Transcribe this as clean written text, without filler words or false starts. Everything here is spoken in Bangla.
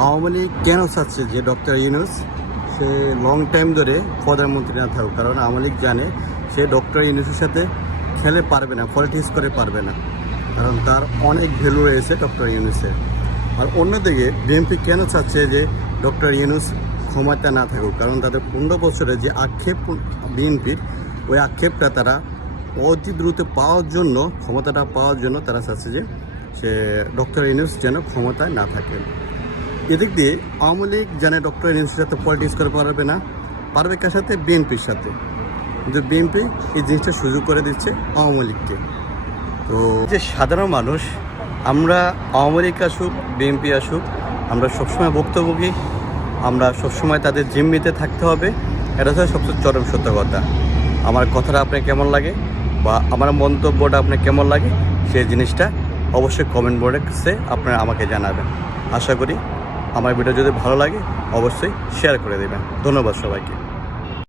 আওয়ামী লীগ কেন চাচ্ছে যে ডক্টর ইউনূস সে লং টাইম ধরে প্রধানমন্ত্রী না থাকুক? কারণ আওয়ামী লীগ জানে সে ডক্টর ইউনূসের সাথে খেলে পারবে না, পলিটিক্স করে পারবে না, কারণ তার অনেক ভ্যালু রয়েছে ডক্টর ইউনূসের। আর অন্যদিকে বিএনপি কেন চাচ্ছে যে ডক্টর ইউনূস ক্ষমতা না থাকুক? কারণ তাদের 15 বছরে যে আক্ষেপ বিএনপির, ওই আক্ষেপটা তারা অতি দ্রুত পাওয়ার জন্য, ক্ষমতাটা পাওয়ার জন্য তারা চাচ্ছে যে সে ডক্টর ইউনূস যেন ক্ষমতায় না থাকে। এদিক দিয়ে আওয়ামী লীগ জানে ডক্টর ইউনূসের সাথে পলিটিক্স করে পারবে না, পারবে কার সাথে? বিএনপির সাথে। কিন্তু বিএনপি এই জিনিসটা সুযোগ করে দিচ্ছে আওয়ামী লীগকে। তো যে সাধারণ মানুষ, আমরা আওয়ামী লীগ আসুক বিএনপি আসুক, আমরা সবসময় ভুক্তভোগী, আমরা সবসময় তাদের জিম্মিতে থাকতে হবে। এটা হচ্ছে সবচেয়ে চরম সত্য কথা। আমার কথাটা আপনার কেমন লাগে বা আমার মন্তব্যটা আপনার কেমন লাগে, সেই জিনিসটা অবশ্যই কমেন্ট বক্সে আপনারা আমাকে জানাবেন। আশা করি আমার ভিডিও যদি ভালো লাগে অবশ্যই শেয়ার করে দেবেন। ধন্যবাদ সবাইকে।